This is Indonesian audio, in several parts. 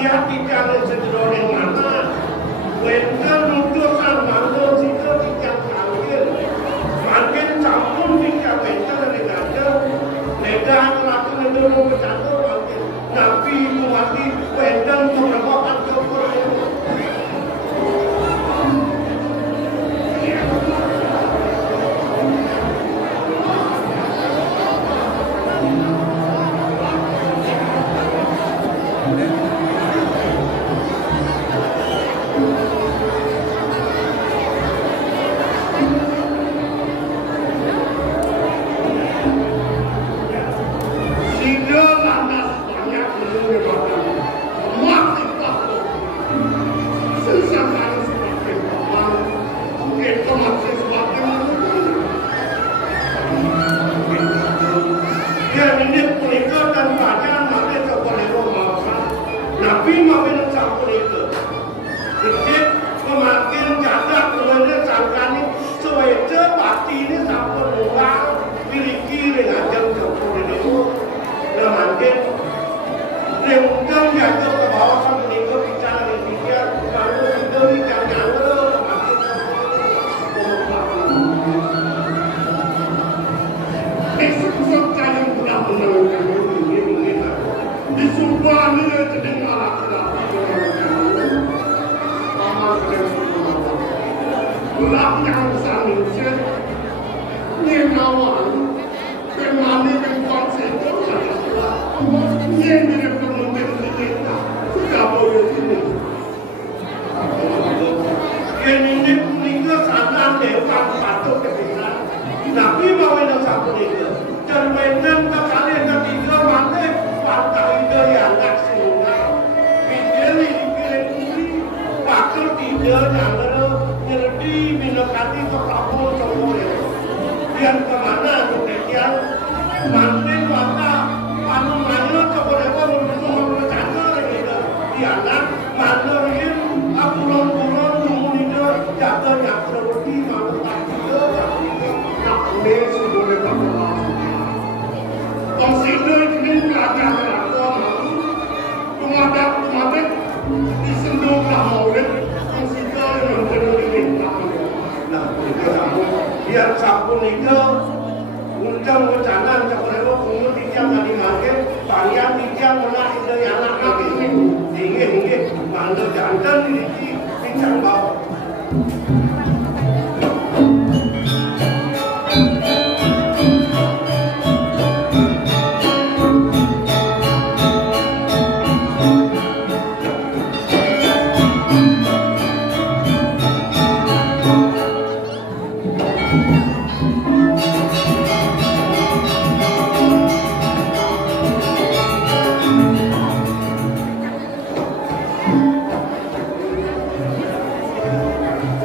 bagian tidak sejroning mana wenten nutusan mantel situ tidak panggil makin campur tidak wenten dari nada nedah ratu nedung bercatur makin nabi muati wenten mengelokan keperluan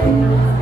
Thank you.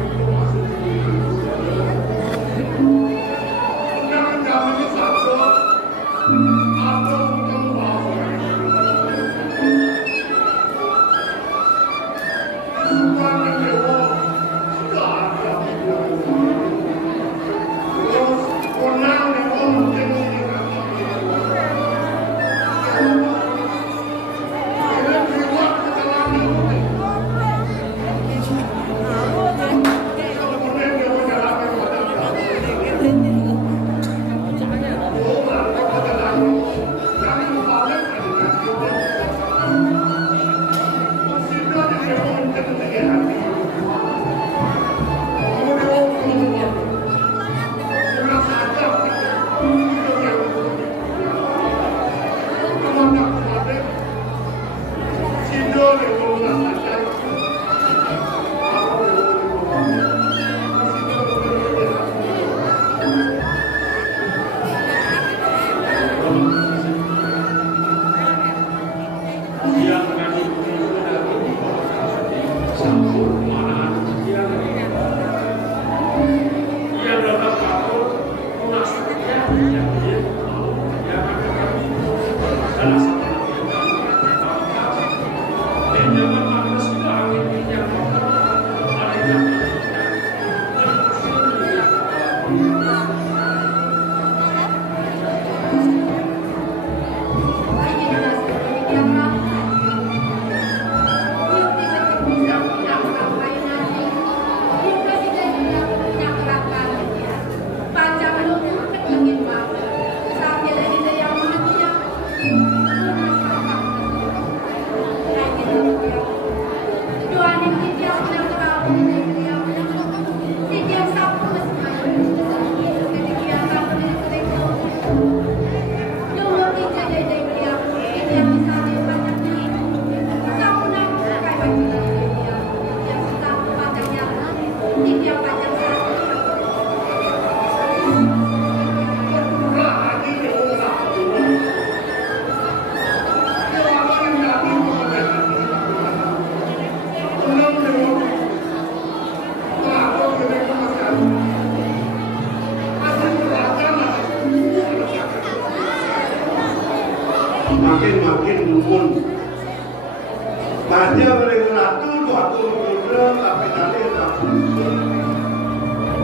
Baca berlaku waktu muda tapi nanti tak.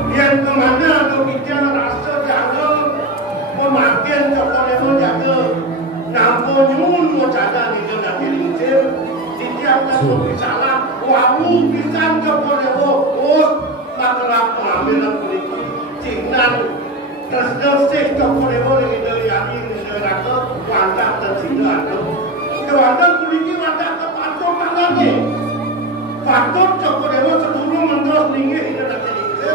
Yang kemana tu kita rasa jaga pemakian coklat jaga. Nampun nyun mau jaga di dalam kirim. Setiap tak salah. Wawu pisang coklat oh maklap pengambil kulit. Cingnan terus coklat yang dari hari dari rata wanita tercinggal. Kewanita kulitnya wanita kepatut tangannya. Patut coklat sebelum menterus tinggi ini nanti tinggi.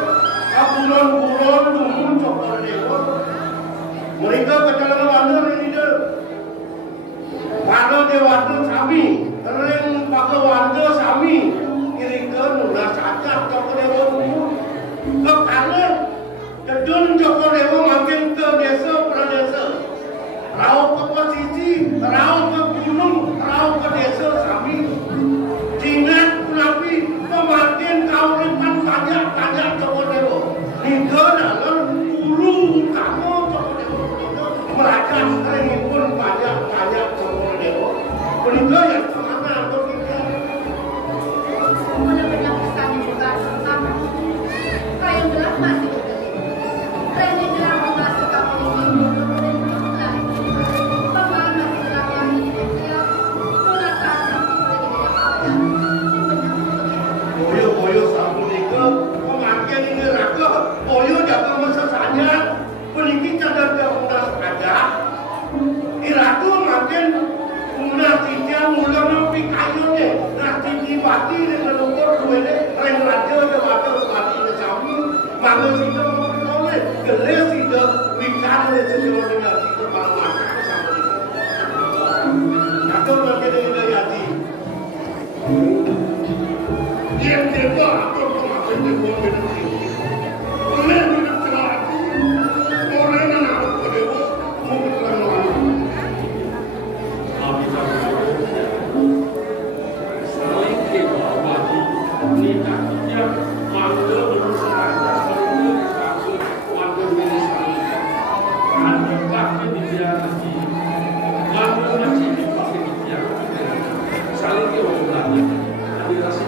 Bulan-bulan lumun coklat dewa. Mereka kedalam wanita ini dia. Wanita dewasa sami. Terus pakai wanita sami. Kira-kira nulah sajak coklat dewa lumun. Karena kedun coklat dewa makin ke desa pradesa. Rau ke posisi, rau ke gunung, rau ke desa sami. Jingat kunapi pemakin kauripan pajak coklat dewa. Hingga dalam ulu utama coklat dewa. Mereka sering pun pajak coklat dewa. Hingga yang kemana atau kita? Benar-benar kesannya juga sama. Kayak gelap masih berkedip. Rene gelap masuk ke polisi. Boyo sabu nika pemakai ini raga. Boyo jaga masa saja. Peniki cadar udah saja. Iraku makin nasinya mula nampi kayunya. Nasi dibati dengan ukur duene. Reng raja ada waktu bati dengan sabu. Maka sida memperoleh. Geles sida bicara sesuatu dengan sida makan sama nika. Kakak makin dengan hati. Yang dewa atau kemarin dewa menanti. Oleh menanti orang yang nak dewa mungkin orang. Abi tak. Selain itu abadi nikah dia malu berusaha malu takut malu berusaha. Anda pasti dia lagi. Malu masih dipakai dia. Saling dia berani. Ada rasa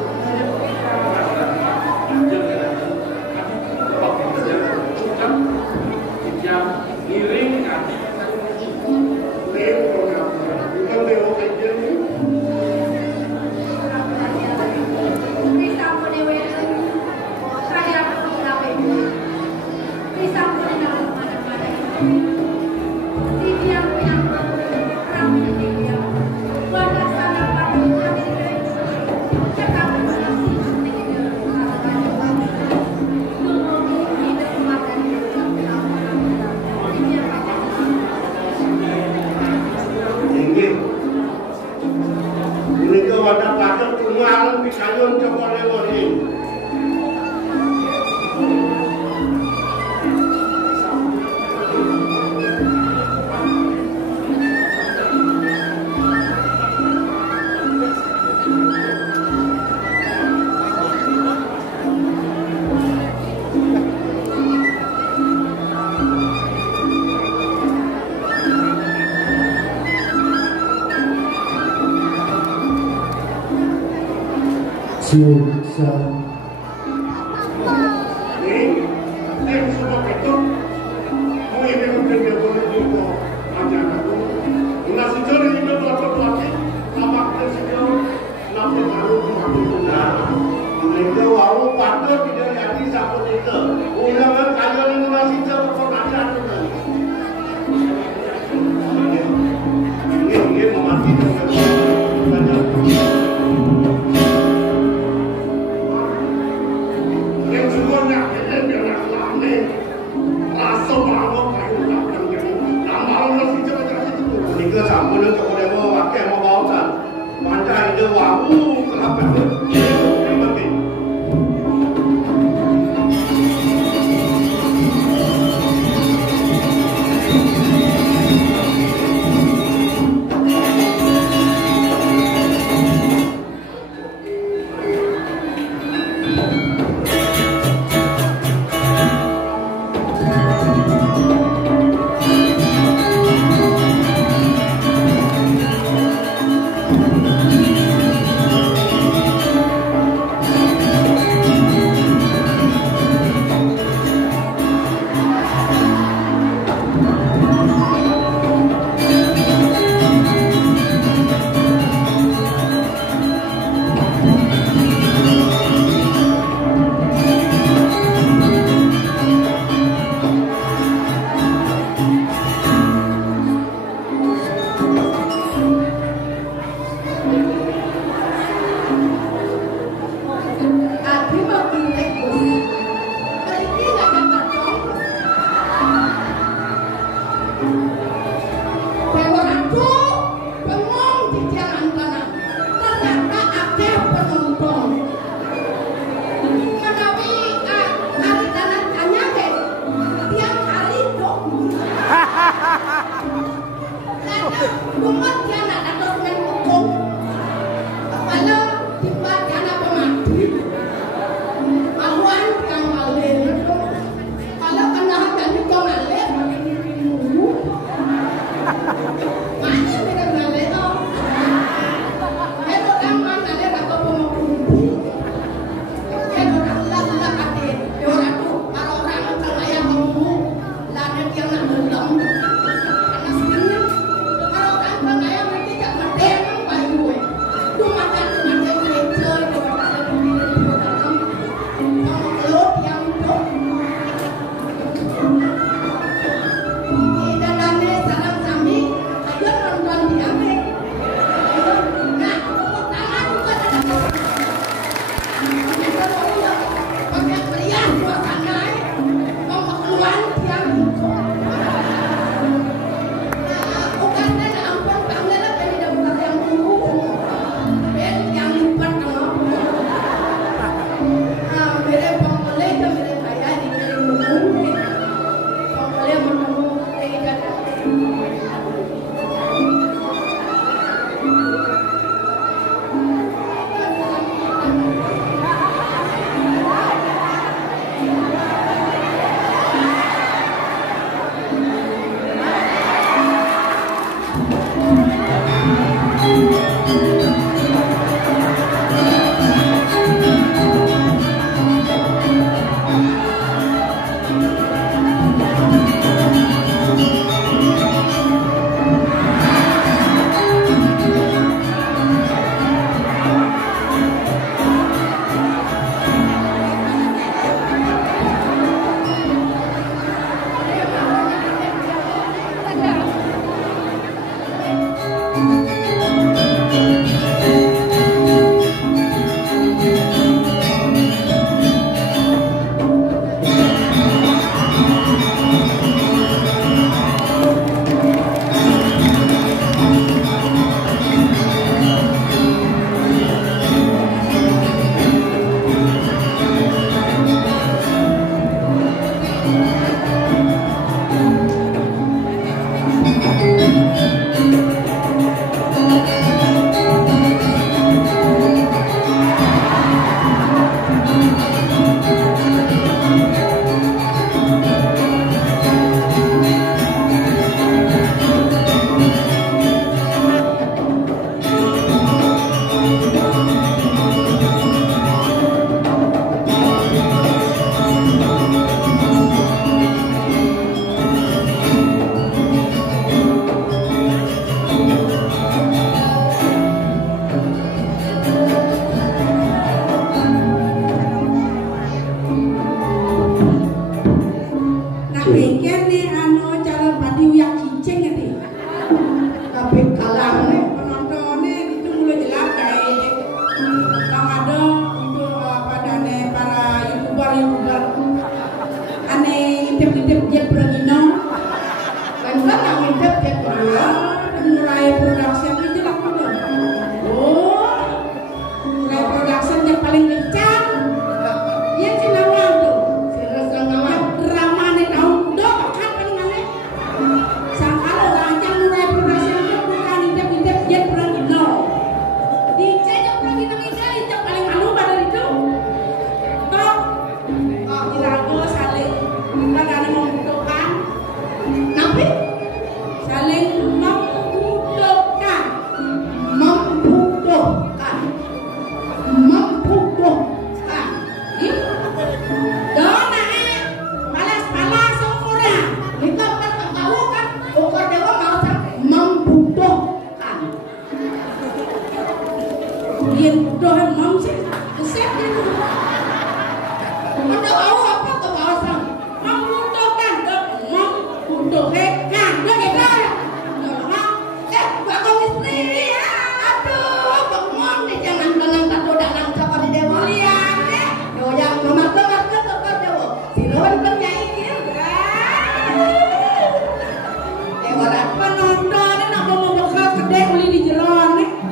Penonton nak mau bekal kedai uli di jeron nih.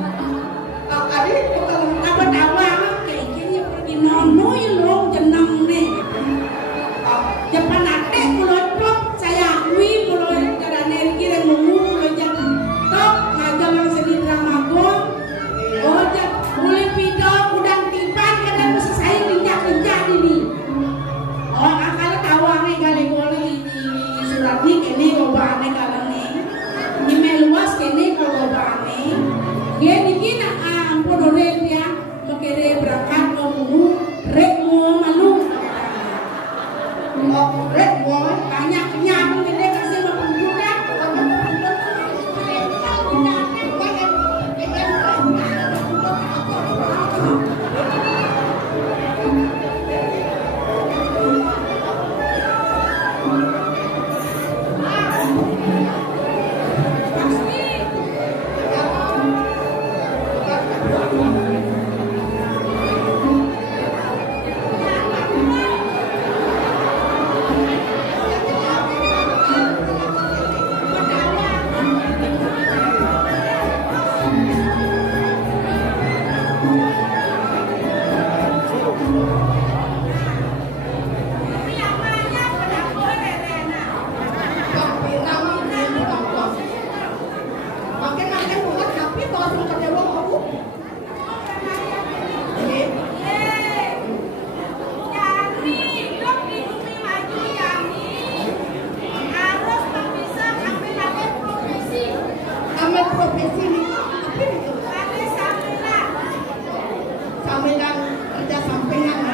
Medan kerja sampingan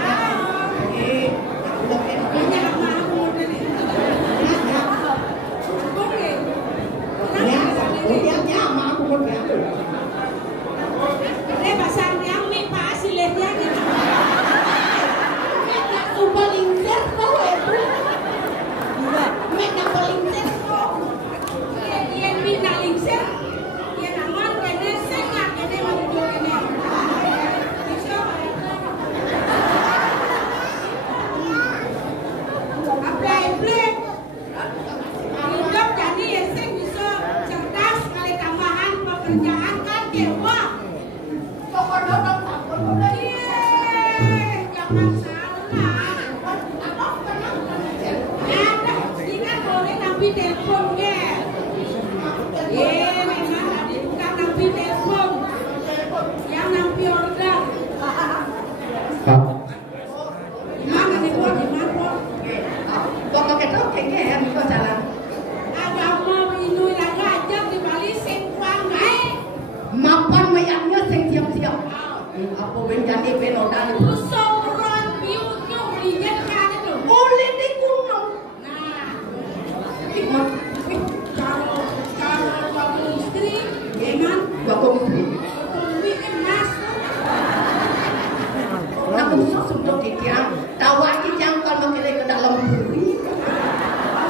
banyak mau ya mau pasang yang nih Pak hasilnya paling servo itu mereka paling servo yang minta lingser yang aman kena sengat kena mau kena apply hidup jadi yang bisa cerdas kali tambahan pekerjaan kan dewa pokoknya jangan telepon ya, memang tadi bukan nampil telepon, yang nampil order. Mana nih buat di mana? Pokok kita kayaknya ya bisa jalan. Agama minum lagi aja di Bali sengkuang naik. Mapan mayatnya seng siap-siap. Apa benjani penodan itu? Soran biutnya ulinya kan itu. Uli di gunung. Kalau suami istri, gimana? Suami istri. Weekend masuk. Nak usah sudah ditiang. Tawa yang kalau kita ke dalam buri.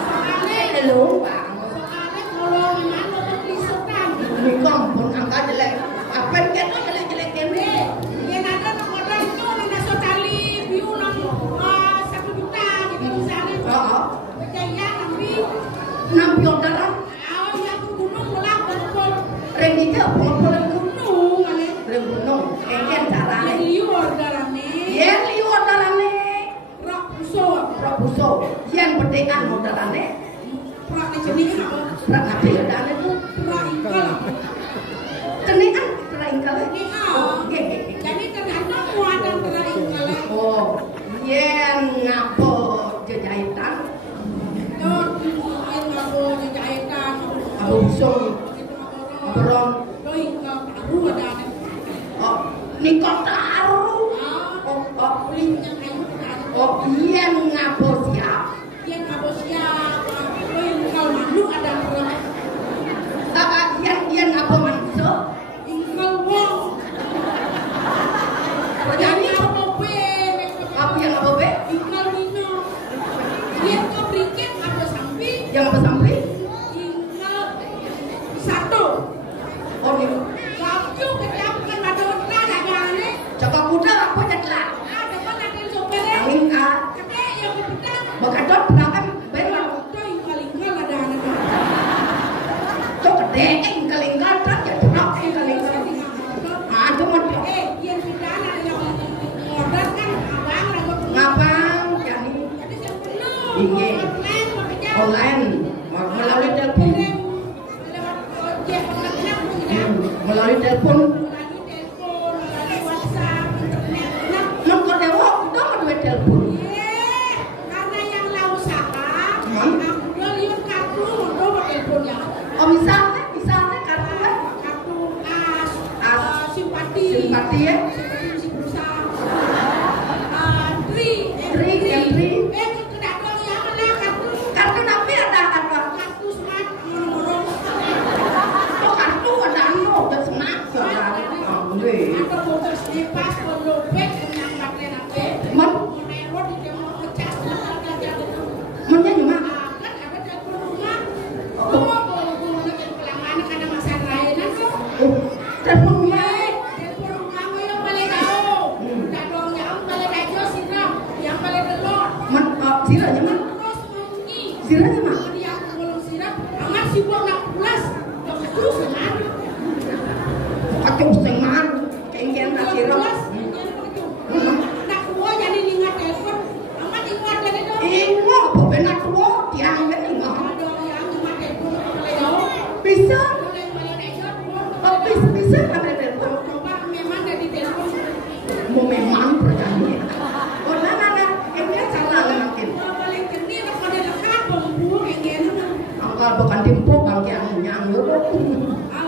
Soalnya hello bang. Soalnya kalau mana beli sokan. Bukan pun angkat jelek. Apa yang jelek-jelek ini? Yang ada nomor itu nana sotali biu nang 1 juta gitu misalnya. Kejayaan tapi nampi orderan. Yang gunung melak betul. Renggitnya apa gunung ane. Gunung. Yang caranya. Liu orderannya. Yang liu orderannya. Rak buso. Yang bedekan orderannya. Rak jenis apa? Rak apa orderannya itu? Rak ingkal. Jenis kan rak ingkal. Jadi tergantung muatan rak ingkal. Oh. Yang ngapa jahitan? Abusong, abaron, nikah taruh, iya ngapa siap, kalau malu ada iya ngapa manusia, ingkal wong, jadi apa yang apa be, ingkal nino, dia tuh berikan apa samping, yang apa samping? Satu. Oh ni. Kapju kejapkan pada orang dagangannya. Coba kuda apa jadilah? Ada mana yang sopirnya? Angin ah. Kata yang berpedang. Bakadot berangkat benar. Tuh ingkal ada anak. Tuh gede ingkal tak jadi nak ingkal. Ah tu macam. Yang pedang ada yang order kan abang ada. Ngabang jadi. Jadi yang penuh. Ingin. Online. Melalui telepon. Melalui telepon, melalui WhatsApp, internet. Mengko dewa udah melalui telepon. Karena yang lau usaha, aku lihat kartu udah teleponnya. Oh misalnya kartu simpati ya, simpati berusaha. Tri. Tidak tahu yang mana kartu nabi ada apa? Kartu smart nomor. Kartu ada dan semak atau motor pas lobek dengan baterai nape menerot di demo ngecas mennya cuma kan ada telepon rumah kalau pelanggan karena masa layanan tuh telepon rumah yang paling jauh tidak dong yang paling jauh sirah yang paling telur sirahnya mah terus mengi sirahnya mah yang belum sirah amat si buang 16 terus senar sing man kengken tak sirah nak tua jadi ingat telepon amat ingat dari itu ingat apa benar tua tiang kan ingat ada yang ingat telepon bisa bisa ada telepon coba memang dari telepon mau memang percaya oh nana kengken salah mungkin paling gede nak pada lekat bumbu kengken angkal bukan timpuk bang yang nyanggur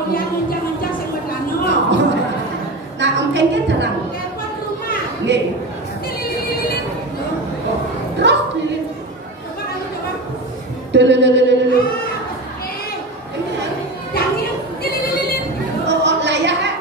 yang mencang-mencang sebetulnya nah om kengken terang telepon rumah nggih. Terus lilin. Lho. Oh, layak.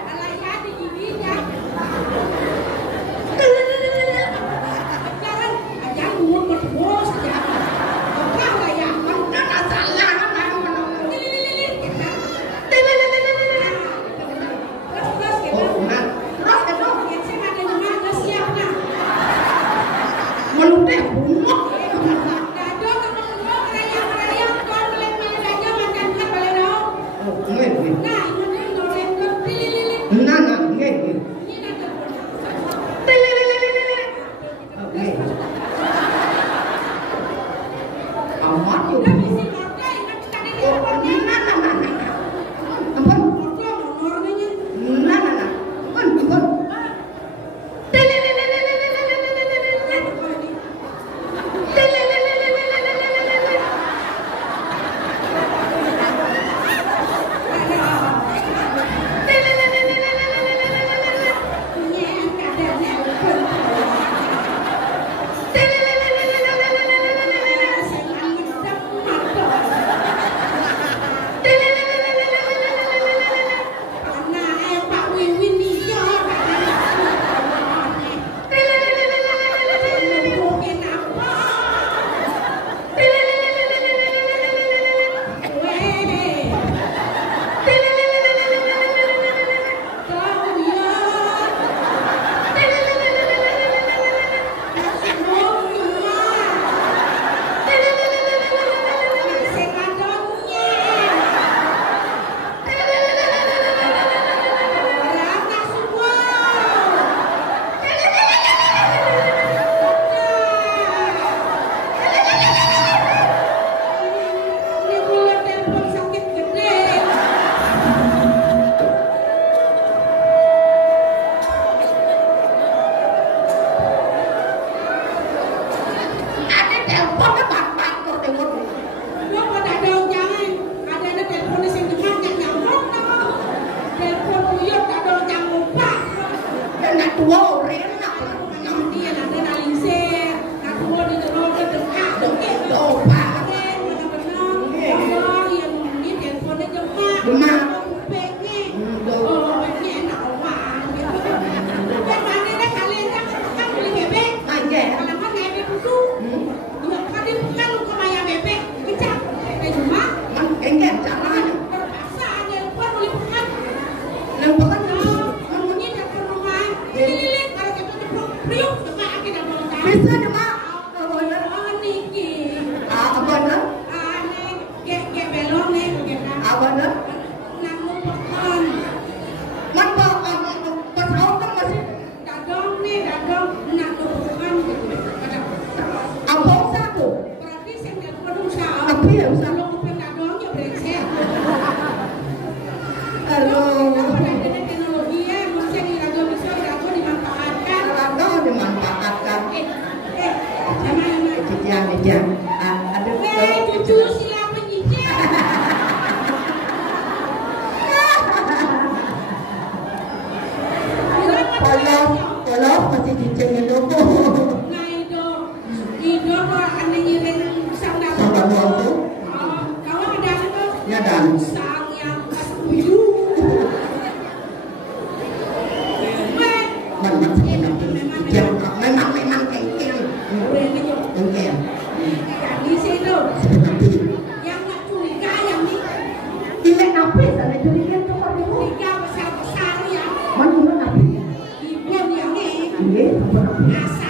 Yes.